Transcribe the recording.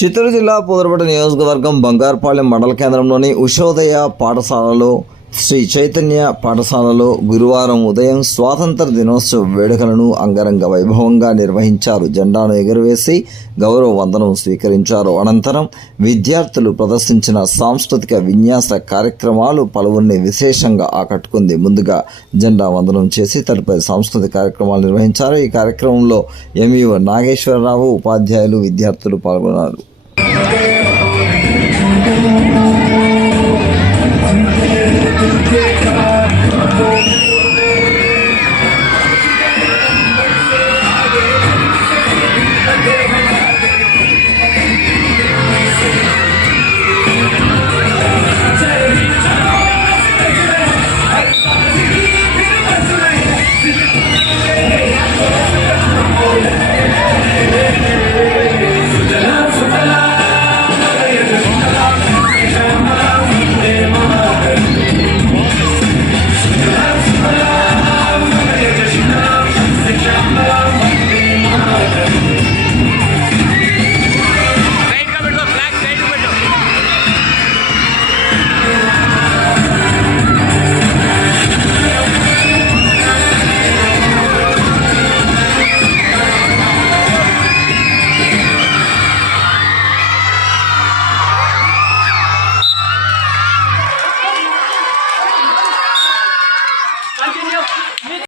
చిత్తూరు జిల్లా పూదరపేట నియోజకవర్గం బంగారుపాలెం మండల కేంద్రంలోని ఉషోదయ పాఠశాలలో శ్రీ చైతన్య పాఠశాలలో గురువారం ఉదయం స్వాతంత్ర దినోత్సవ వేడుకలను అంగరంగ వైభవంగా నిర్వహించారు. జెండాను ఎగురవేసి గౌరవ వందనం స్వీకరించారు. అనంతరం విద్యార్థులు ప్రదర్శించిన సాంస్కృతిక విన్యాస కార్యక్రమాలు పలువురిని విశేషంగా ఆకట్టుకుంది. ముందుగా జెండా వందనం చేసి తదుపరి సాంస్కృతిక కార్యక్రమాలు నిర్వహించారు. ఈ కార్యక్రమంలో ఎంఈఓ నాగేశ్వరరావు, ఉపాధ్యాయులు, విద్యార్థులు పాల్గొన్నారు.